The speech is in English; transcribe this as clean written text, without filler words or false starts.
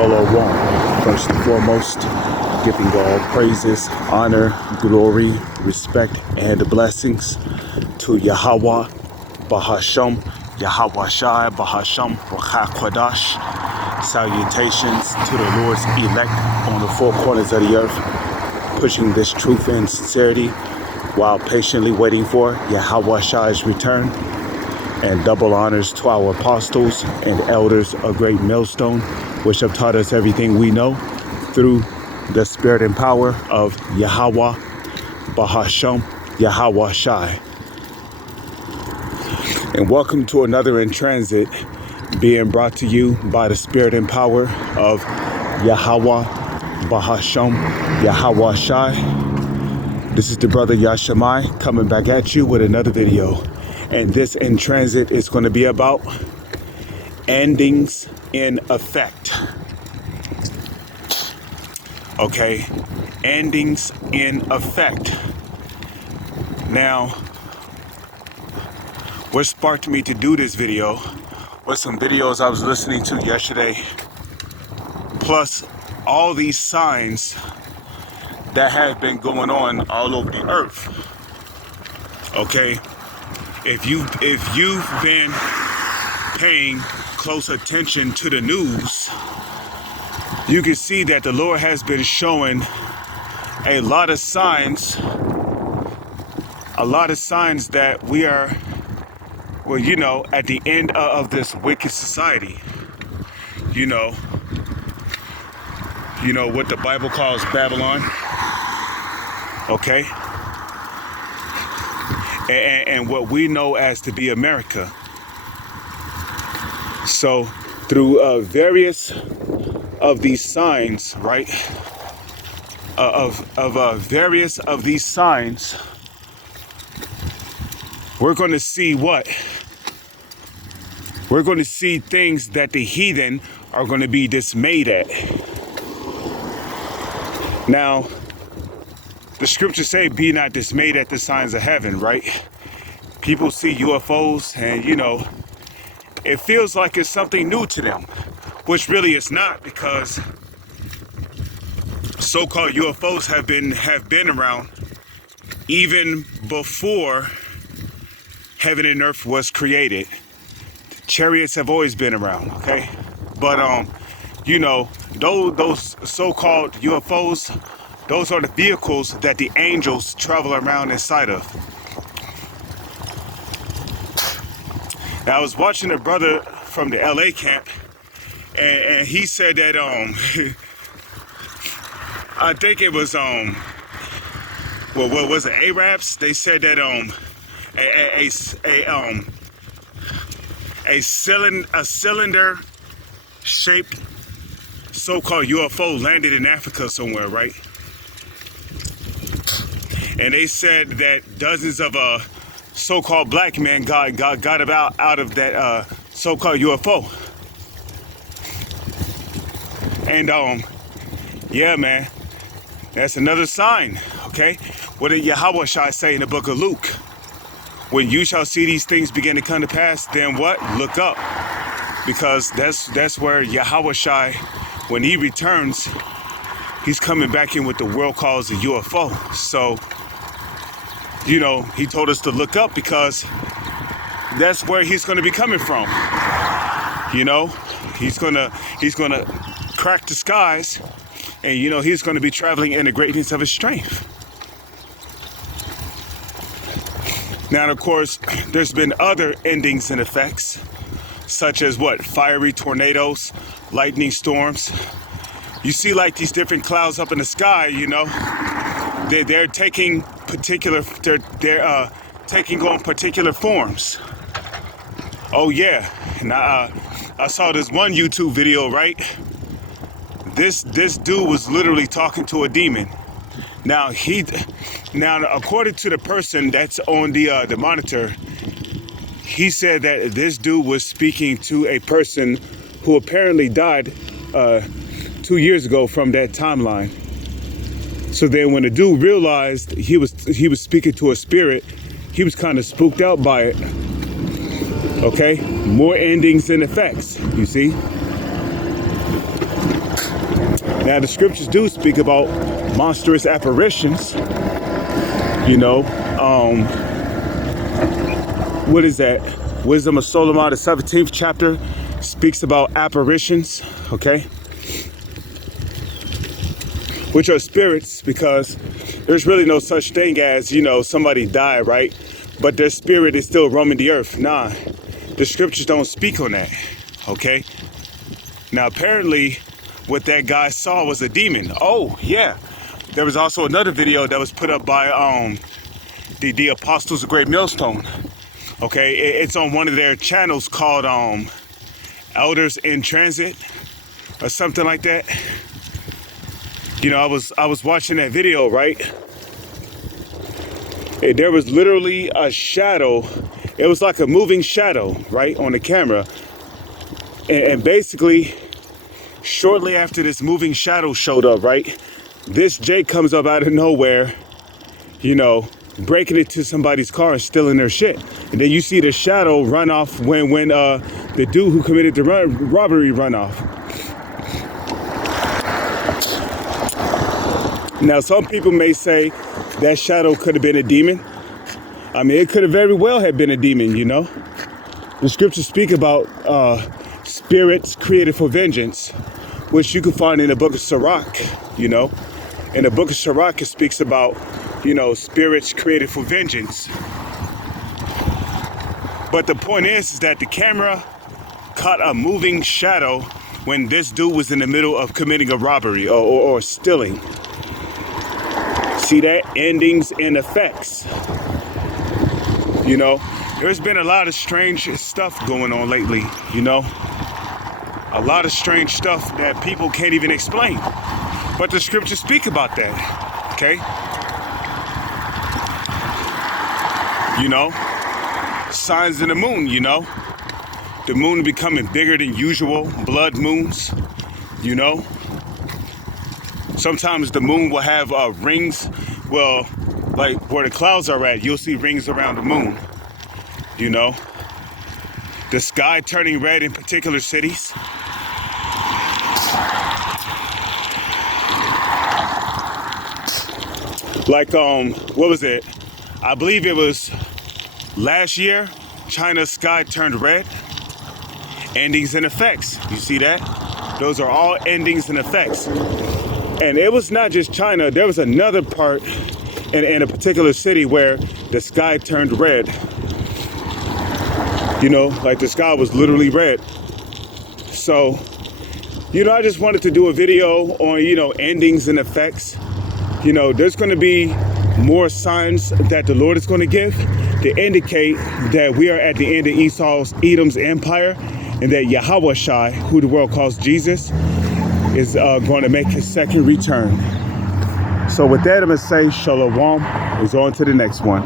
Shalom. First and foremost, giving all praises, honor, glory, respect, and blessings to Yahweh, Bahasham, Yahweh Shai, Bahasham, Kwadash. Salutations to the Lord's elect on the four corners of the earth, pushing this truth and sincerity while patiently waiting for Yahweh Shai's return. And double honors to our apostles and elders of Great Millstone, which have taught us everything we know through the spirit and power of Yahweh, Bahasham, Yahweh Shai. And welcome to another In Transit, being brought to you by the spirit and power of Yahweh, Bahasham, Yahweh Shai. This is the brother Yashamai coming back at you with another video. And this In Transit is going to be about endings in effect. Okay, endings in effect. Now, what sparked me to do this video was some videos I was listening to yesterday, plus all these signs that have been going on all over the earth. Okay, if you've been paying close attention to the news, you can see that the Lord has been showing a lot of signs that we are, well, you know, at the end of this wicked society. You know what the Bible calls Babylon. Okay, and what we know as to be America. So through various of these signs, right, various of these signs, we're going to see what? We're going to see things that the heathen are going to be dismayed at. Now, the scriptures say, be not dismayed at the signs of heaven, right? People see UFOs and, you know, it feels like it's something new to them, which really it's not, because so-called UFOs have been around even before heaven and earth was created. Chariots have always been around, okay? But you know, those so-called UFOs, those are the vehicles that the angels travel around inside of. Now, I was watching a brother from the LA camp, and he said that I think it was well, what was it, Arabs? They said that a cylinder shaped so-called UFO landed in Africa somewhere, right? And they said that dozens of so-called black men got about out of that so-called UFO. And yeah, man, that's another sign. Okay, what did Yahweh Shai say in the book of Luke? When you shall see these things begin to come to pass, then what? Look up, because that's where Yahweh Shai, when he returns, he's coming back in with the world calls a UFO. So, you know, he told us to look up, because that's where he's going to be coming from. You know, he's gonna crack the skies, and you know, he's going to be traveling in the greatness of his strength. Now, of course, there's been other endings and effects, such as what? Fiery tornadoes, lightning storms. You see like these different clouds up in the sky, you know, they're taking particular, they're taking on particular forms. Oh yeah, and I saw this one YouTube video, right? This dude was literally talking to a demon. Now according to the person that's on the monitor, he said that this dude was speaking to a person who apparently died 2 years ago from that timeline. So then when the dude realized he was speaking to a spirit, he was kind of spooked out by it. Okay, more endings and effects, you see. Now, the scriptures do speak about monstrous apparitions. You know, what is that? Wisdom of Solomon, the 17th chapter, speaks about apparitions, okay? Which are spirits, because there's really no such thing as, you know, somebody died, right? But their spirit is still roaming the earth. Nah, the scriptures don't speak on that, okay? Now, apparently, what that guy saw was a demon. Oh, yeah. There was also another video that was put up by the Apostles of Great Millstone. Okay, it's on one of their channels called Elders in Transit or something like that. You know, I was watching that video, right? And there was literally a shadow. It was like a moving shadow, right, on the camera. And basically, shortly after this moving shadow showed up, right, this Jake comes up out of nowhere, you know, breaking into somebody's car and stealing their shit. And then you see the shadow run off when the dude who committed the robbery run off. Now, some people may say that shadow could have been a demon. I mean, it could have very well have been a demon, you know. The scriptures speak about spirits created for vengeance, which you can find in the book of Sirach, you know. In the book of Sirach, it speaks about, you know, spirits created for vengeance. But the point is that the camera caught a moving shadow when this dude was in the middle of committing a robbery or stealing. See that? Endings and effects. You know, there's been a lot of strange stuff going on lately, you know. A lot of strange stuff that people can't even explain. But the scriptures speak about that, okay? You know, signs in the moon, you know. The moon becoming bigger than usual, blood moons, you know. Sometimes the moon will have rings, well, like where the clouds are at, you'll see rings around the moon, you know. The sky turning red in particular cities. Like, what was it? I believe it was last year, China's sky turned red. Endings and effects. You see that? Those are all endings and effects. And it was not just China. There was another part in a particular city where the sky turned red. You know, like the sky was literally red. So, you know, I just wanted to do a video on, you know, endings and effects. You know, there's going to be more signs that the Lord is going to give to indicate that we are at the end of Edom's empire, and that Yahweh Shai, who the world calls Jesus, is going to make his second return. So with that, I'm going to say shalom. It's on to the next one.